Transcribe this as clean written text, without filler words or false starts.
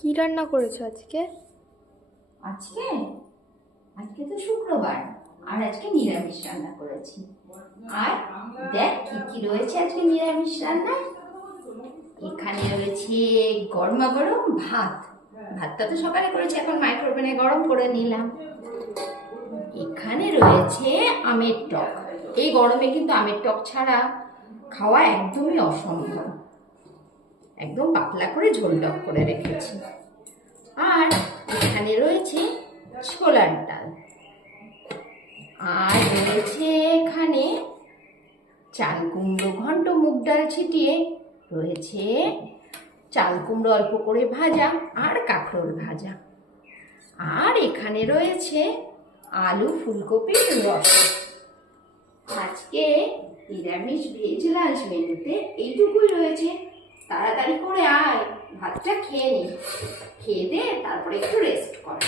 কি রান্না করেছো আজকে? আজকে আজকে তো শুক্রবার, আর আজকে নিরামিষ রান্না করেছি। আর দেখ কি কি রয়েছে আজকে নিরামিষ রান্নায়। এখানে রয়েছে গরমা গরম ভাত। ভাতটা তো সকালে করেছি, এখন মাইক্রোওভেনে গরম করে নিলাম। এখানে রয়েছে আমের টক। এই গরমে কিন্তু আমের টক ছাড়া খাওয়া একদমই অসম্ভব। একদম পাতলা করে ঝোল টক করে রেখেছি। আর এখানে রয়েছে ছোলার ডাল। আর রয়েছে এখানে চাল কুমড়ো ঘন্ট মুগ ডাল ছিটিয়ে, রয়েছে চাল কুমড়ো অল্প করে ভাজা আর কাঁকরোল ভাজা। আর এখানে রয়েছে আলু ফুলকপির রস। আজকে নিরামিষ ভেজ লাঞ্চ মেনুতে এইটুকুই রয়েছে। তাড়াতাড়ি করে আয়, ভাতটা খেয়ে নি, খেয়ে দে, তারপরে একটু রেস্ট কর।